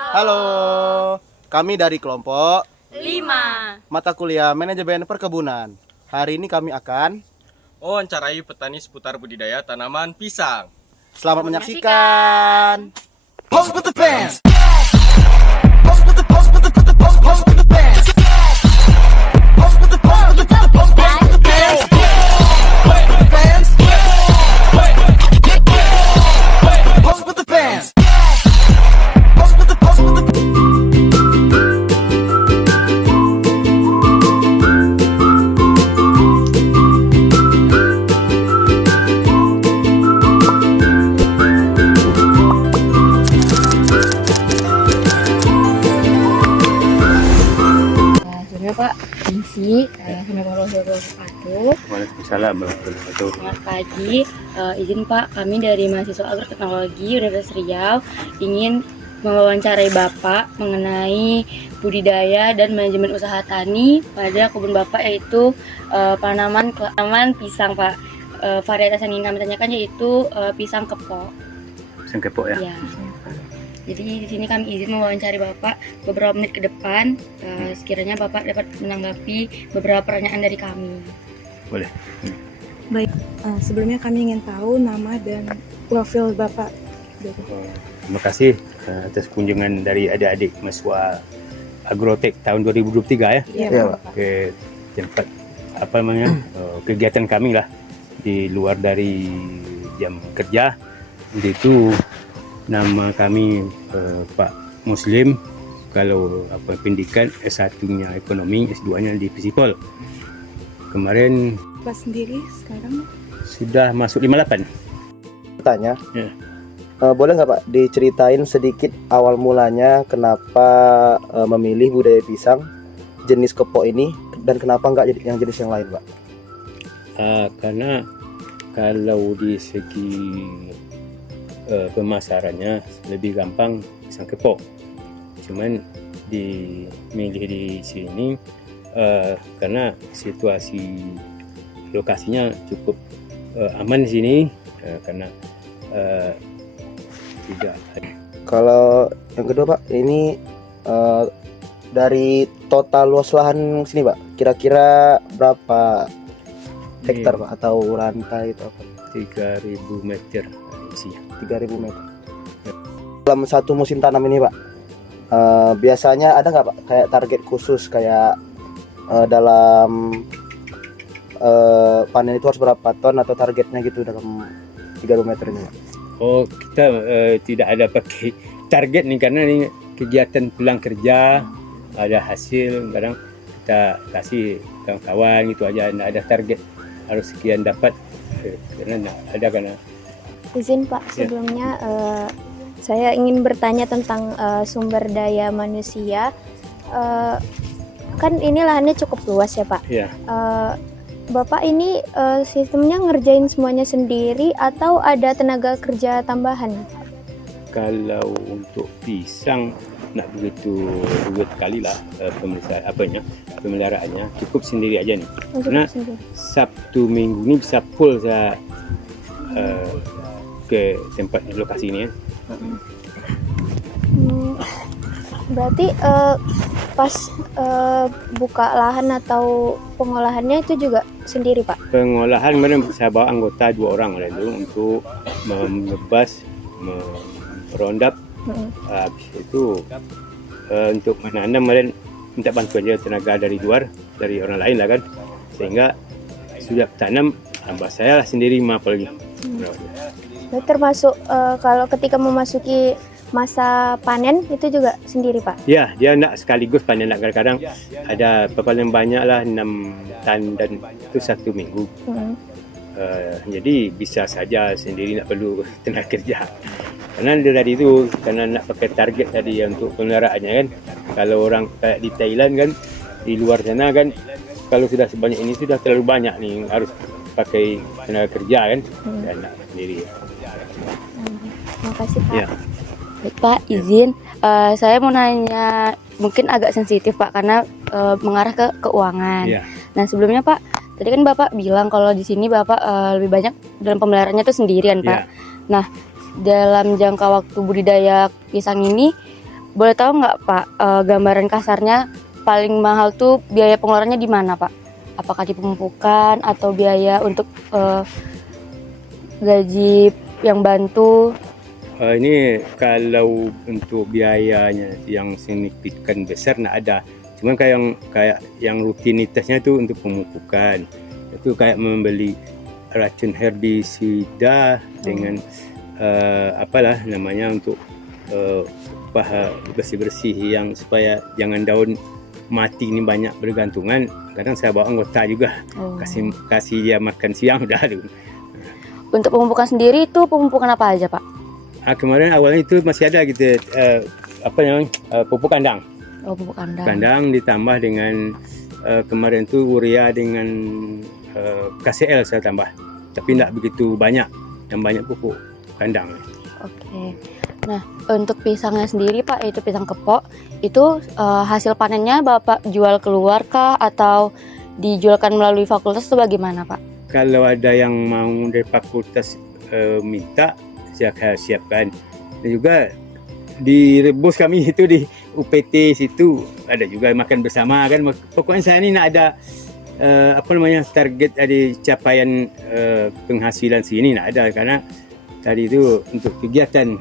Halo, kami dari kelompok 5 mata kuliah Manajemen Perkebunan. Hari ini kami akan wawancarai petani seputar budidaya tanaman pisang. selamat menyaksikan. Sebenarnya Pak, misi Assalamualaikum warahmatullahi Waalaikumsalam warahmatullahi wabarakatuh. Selamat pagi, izin Pak, kami dari mahasiswa agroteknologi Universitas Riau ingin mewawancarai Bapak mengenai budidaya dan manajemen usaha tani pada kebun Bapak, yaitu tanaman pisang Pak. Varietas yang ingin kami tanyakan yaitu pisang kepok. Pisang kepok ya. Ya. Jadi di sini kami izin mewawancari Bapak beberapa menit ke depan, sekiranya Bapak dapat menanggapi beberapa pertanyaan dari kami. Boleh. Baik, sebelumnya kami ingin tahu nama dan profil Bapak. Terima kasih atas kunjungan dari adik-adik mahasiswa Agrotek tahun 2023 ya. Iya, Pak. Ke tempat kegiatan kami lah di luar dari jam kerja. Itu nama kami Pak Muslim. Kalau pendidikan S1-nya ekonomi, S2-nya di Fisipol. Kemarin Bapak sendiri sekarang sudah masuk 58. Tanya, Ya. Boleh nggak Pak diceritain sedikit awal mulanya kenapa memilih budaya pisang jenis kepok ini dan kenapa nggak yang jenis yang lain Pak? Karena kalau di segi pemasarannya lebih gampang pisang kepok. Cuman dimilih di sini karena situasi lokasinya cukup aman di sini karena tidak ada. Kalau yang kedua Pak, ini dari total luas lahan sini Pak, kira-kira berapa hektar Pak atau rantai itu apa? 3.000 meter isinya. 3.000 meter. Dalam satu musim tanam ini Pak, biasanya ada nggak Pak kayak target khusus kayak dalam panen itu harus berapa ton atau targetnya gitu dalam 3.000 meter ini Pak? Oh, kita tidak ada pakai target nih karena ini kegiatan pulang kerja, ada hasil, kadang kita kasih kawan-kawan gitu aja, tidak ada target harus sekian dapat karena ada karena. Izin Pak, sebelumnya saya ingin bertanya tentang sumber daya manusia. Kan ini lahannya cukup luas ya Pak. Ya. Bapak ini sistemnya ngerjain semuanya sendiri atau ada tenaga kerja tambahan? Kalau untuk pisang nak begitu ruwet kali lah pemeliharaannya cukup sendiri aja nih. Karena Sabtu Minggu ini bisa full saya ke tempat lokasi ini ya. Berarti pas buka lahan atau pengolahannya itu juga sendiri Pak? Pengolahan kemarin saya bawa anggota 2 orang itu untuk menebas, merondap. Habis itu untuk menanam kemarin minta bantuan aja tenaga dari luar, dari orang lain lah kan, sehingga sudah tanam tambah saya lah sendiri apalagi. Termasuk kalau ketika memasuki masa panen itu juga sendiri Pak? Ya, dia nak sekaligus panen, nak kadang-kadang ada paling banyak lah 6 tan dan itu 1 minggu. Jadi bisa saja sendiri, nak perlu tenaga kerja. Karena dari itu, karena nak pakai target tadi untuk pemeliharaannya kan. Kalau orang kayak di Thailand kan, di luar sana kan, kalau sudah sebanyak ini sudah terlalu banyak nih harus pakai tenaga kerja kan, dan nak sendiri. Terima kasih Pak. Ya. Baik Pak, izin saya mau nanya, mungkin agak sensitif Pak karena mengarah ke keuangan. Ya. Nah sebelumnya Pak, tadi kan Bapak bilang kalau di sini Bapak lebih banyak dalam pemeliharaannya itu sendirian Pak. Ya. Nah dalam jangka waktu budidaya pisang ini boleh tahu nggak Pak, gambaran kasarnya paling mahal tuh biaya pengeluarannya di mana Pak? Apakah di pemupukan atau biaya untuk gaji yang bantu? Ini kalau untuk biayanya yang signifikan besar nak ada. Cuman kayak yang rutinitasnya itu untuk pemupukan. Itu kayak membeli racun herbisida dengan apalah namanya untuk bersih-bersih yang supaya jangan daun mati ini banyak bergantungan. Kadang saya bawa anggota juga kasih dia makan siang udah tuh. Untuk pemupukan sendiri itu pemupukan apa aja Pak? Kemarin awalnya itu masih ada gitu apa namanya pupuk kandang. Oh, pupuk kandang. Kandang ditambah dengan kemarin tuh urea dengan KCL saya tambah. Tapi tidak begitu banyak, yang banyak pupuk kandang. Oke. Nah, untuk pisangnya sendiri Pak, yaitu pisang kepok, itu hasil panennya Bapak jual keluar kah atau dijualkan melalui fakultas atau bagaimana Pak? Kalau ada yang mau dari fakultas minta, saya siapkan. Dan juga direbus kami itu di UPT situ ada juga makan bersama kan. Pokoknya saya ini nak ada apa namanya target ada capaian penghasilan sini nak ada, karena tadi itu untuk kegiatan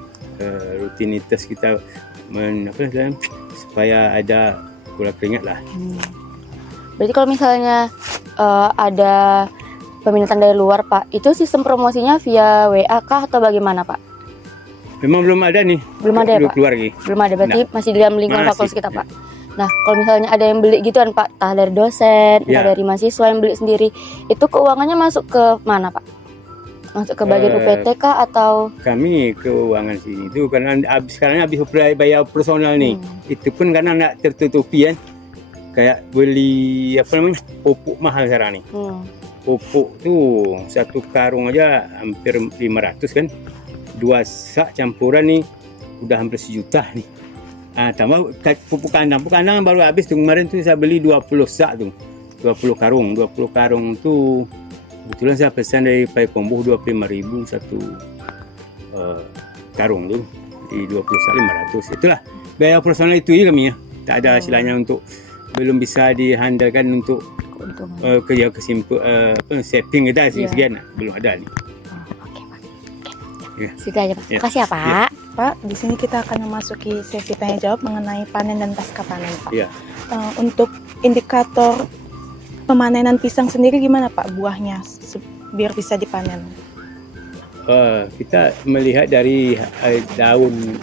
rutinitas kita supaya ada gula keringat lah. Berarti kalau misalnya ada peminatan dari luar Pak, itu sistem promosinya via WA kah atau bagaimana Pak? Memang belum ada nih. Belum ada ya Pak? Keluar lagi. Belum ada, berarti masih di dalam lingkungan Masih. fakultas kita Pak. Nah, kalau misalnya ada yang beli gitu kan Pak, entah dari dosen, entah dari mahasiswa yang beli sendiri, itu keuangannya masuk ke mana Pak? Masuk ke bagian UPT kah atau? Kami keuangan sini itu karena sekarang habis bayar personal nih. Itu pun karena nak tertutupi kan. Kayak beli apa namanya pupuk mahal sekarang nih. Pupuk tuh satu karung aja hampir 500 kan. 2 sak campuran nih udah hampir 1 juta nih. Tambah pupuk kandang baru habis tuh kemarin tuh saya beli 20 sak tuh. 20 karung tuh kebetulan saya pesan dari Payakumbuh 25.000 satu karung tuh. Di 20 sak 500. Itulah biaya personal itu ya kami ya. Tak ada istilahnya untuk belum bisa dihandalkan untuk kerja saving kita sekian belum ada nih. Oke Pak. Ya. Situ aja Pak. Makasih ya Pak. Pak, di sini kita akan memasuki sesi tanya jawab mengenai panen dan pasca panen, Pak. Iya. Untuk indikator pemanenan pisang sendiri gimana Pak buahnya biar bisa dipanen? Kita melihat dari daun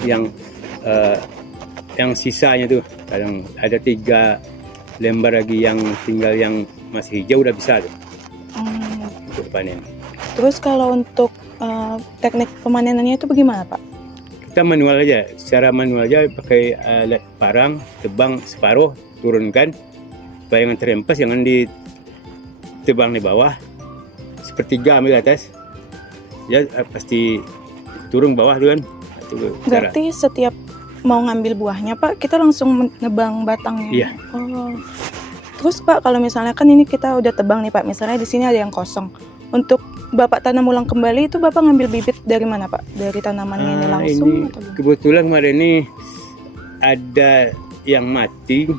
yang sisanya tuh, kadang ada 3 lembar lagi yang tinggal yang masih hijau udah bisa tuh untuk panen. Terus kalau untuk teknik pemanenannya itu bagaimana Pak? Kita manual aja, secara manual aja pakai alat parang, tebang separuh, turunkan supaya jangan terhempas, jangan ditebang di bawah. Sepertiga ambil atas, ya pasti turun bawah tuh kan. Berarti setiap mau ngambil buahnya Pak, kita langsung nebang batangnya. Iya. Oh. Terus Pak, kalau misalnya kan ini kita udah tebang nih Pak, misalnya di sini ada yang kosong. Untuk Bapak tanam ulang kembali itu Bapak ngambil bibit dari mana Pak? Dari tanamannya ini langsung? Ini kebetulan kemarin ini ada yang mati,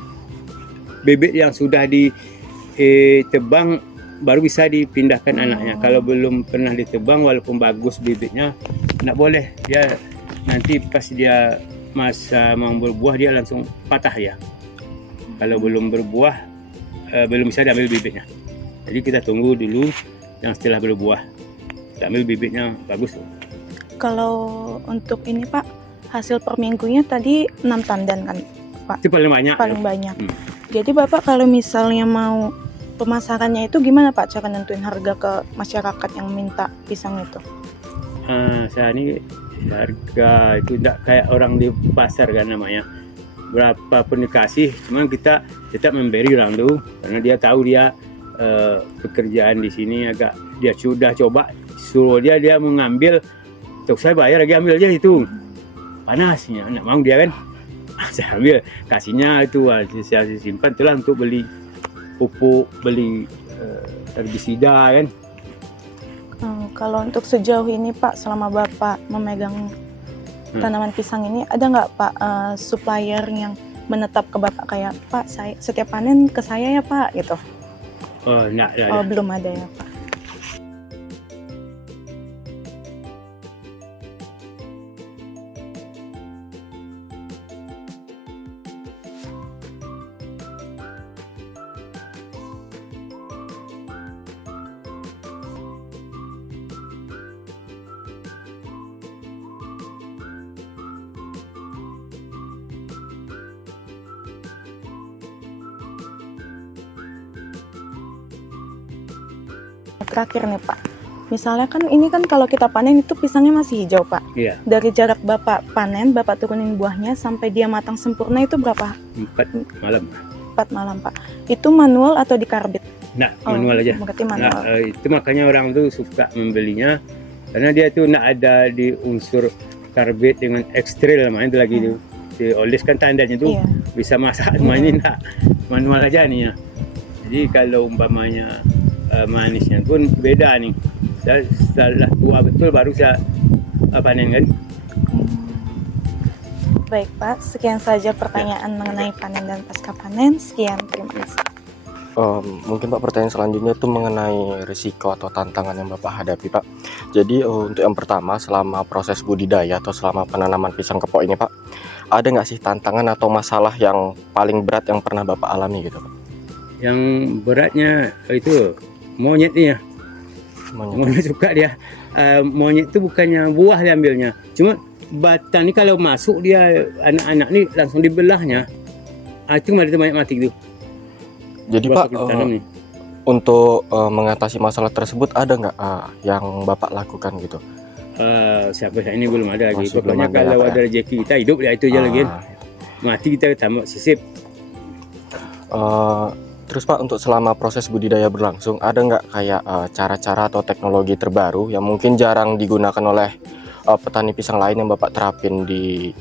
bibit yang sudah ditebang baru bisa dipindahkan anaknya. Kalau belum pernah ditebang walaupun bagus bibitnya, nggak boleh. Dia nanti pas dia masa mau berbuah dia langsung patah ya. Kalau belum berbuah belum bisa diambil bibitnya. Jadi kita tunggu dulu yang setelah berbuah, kita ambil bibitnya bagus. Kalau untuk ini Pak, hasil per minggunya tadi 6 tandan kan Pak? Itu paling banyak. Paling banyak. Jadi Bapak kalau misalnya mau pemasarannya itu gimana Pak cara nentuin harga ke masyarakat yang minta pisang itu? Saya ini harga itu tidak kayak orang di pasar kan namanya. Berapapun dikasih, cuman kita tetap memberi orang tuh karena dia tahu dia pekerjaan di sini agak dia sudah coba suruh dia mengambil, untuk saya bayar lagi ambil aja itu panasnya, nggak mau dia kan. Saya ambil kasihnya itu saya simpan itulah untuk beli pupuk, beli herbisida kan. Kalau untuk sejauh ini Pak, selama Bapak memegang tanaman pisang ini, ada nggak Pak supplier yang menetap ke Bapak kayak Pak saya setiap panen ke saya ya Pak gitu? Oh, enggak Oh ada. belum ada ya Pak. Terakhir nih Pak, misalnya kan ini kan kalau kita panen itu pisangnya masih hijau Pak. Iya, Dari jarak Bapak panen, Bapak turunin buahnya sampai dia matang sempurna itu berapa? 4 malam. 4 malam Pak. Itu manual atau dikarbit? Nah, manual aja. Berarti Nah, manual. itu makanya orang tuh suka membelinya karena dia tuh nak ada di unsur karbit dengan ekstril namanya itu lagi tuh. Dioles kan tandanya tuh Iya. bisa masak semua ini nak manual aja nih ya. Jadi kalau umpamanya manisnya pun beda nih. Setelah tua betul baru saya panen kan. Baik Pak, sekian saja pertanyaan mengenai panen dan pasca panen. Sekian, terima kasih. Mungkin Pak pertanyaan selanjutnya itu mengenai risiko atau tantangan yang Bapak hadapi Pak. Jadi untuk yang pertama, selama proses budidaya atau selama penanaman pisang kepok ini Pak, ada nggak sih tantangan atau masalah yang paling berat yang pernah Bapak alami gitu Pak? Yang beratnya itu monyet nih ya. Monyet suka dia. Monyet itu bukannya buah diambilnya, cuma batang ini kalau masuk dia anak-anak nih langsung dibelahnya. Itu ada banyak mati gitu. Jadi Buah Pak, kita tanam nih. untuk mengatasi masalah tersebut ada nggak yang Bapak lakukan gitu? Siapa ini belum ada lagi. Masih belum Pokoknya ada ya, kalau Pak, ada rezeki kita hidup ya itu aja lagi. Ah, Mati kita tambah sisip. Terus Pak, untuk selama proses budidaya berlangsung, ada nggak kayak cara-cara atau teknologi terbaru yang mungkin jarang digunakan oleh petani pisang lain yang Bapak terapin di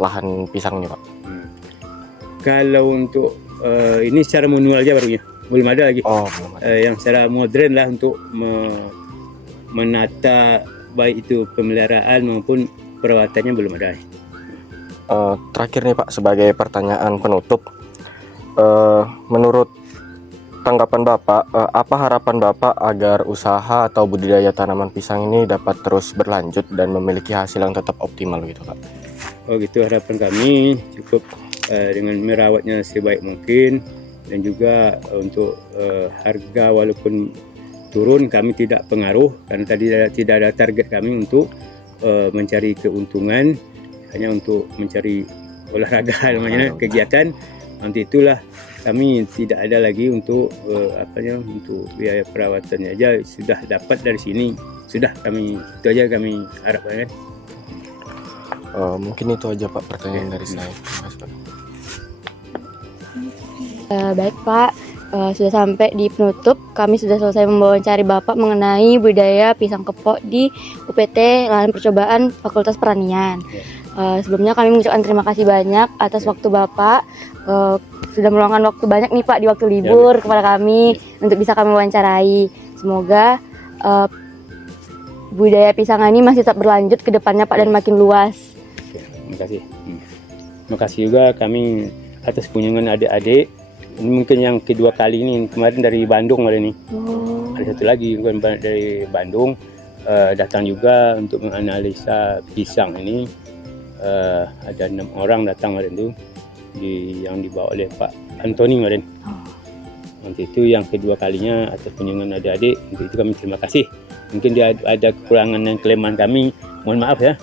lahan pisang ini Pak? Kalau untuk ini secara manual aja barunya, belum ada lagi. Oh, belum ada. Yang secara modern lah untuk menata baik itu pemeliharaan maupun perawatannya belum ada. Terakhir nih Pak, sebagai pertanyaan penutup, menurut tanggapan Bapak, apa harapan Bapak agar usaha atau budidaya tanaman pisang ini dapat terus berlanjut dan memiliki hasil yang tetap optimal gitu Pak? Oh gitu, harapan kami cukup dengan merawatnya sebaik mungkin, dan juga untuk harga walaupun turun kami tidak pengaruh karena tadi tidak ada target kami untuk mencari keuntungan, hanya untuk mencari olahraga namanya kegiatan. Nanti itulah kami tidak ada lagi untuk untuk biaya perawatannya aja sudah dapat dari sini, sudah kami itu aja kami harapkan. Mungkin itu aja Pak pertanyaan dari saya. Terima kasih, Pak. Baik Pak, sudah sampai di penutup. Kami sudah selesai mewawancari Bapak mengenai budidaya pisang kepok di UPT Lahan Percobaan Fakultas Pertanian. Sebelumnya kami mengucapkan terima kasih banyak atas waktu Bapak. Sudah meluangkan waktu banyak nih Pak di waktu libur kepada kami untuk bisa kami wawancarai. Semoga budidaya pisang ini masih tetap berlanjut ke depannya Pak dan makin luas. Terima kasih. Terima kasih juga kami atas kunjungan adik-adik. Ini mungkin yang kedua kali ini, kemarin dari Bandung ada nih. Ada satu lagi bukan dari Bandung datang juga untuk menganalisa pisang ini. Ada 6 orang datang kemarin itu yang dibawa oleh Pak Antoni kemarin. Nanti itu yang kedua kalinya atas kunjungan adik-adik. Untuk itu kami terima kasih. Mungkin dia ada kekurangan dan kelemahan kami, mohon maaf ya.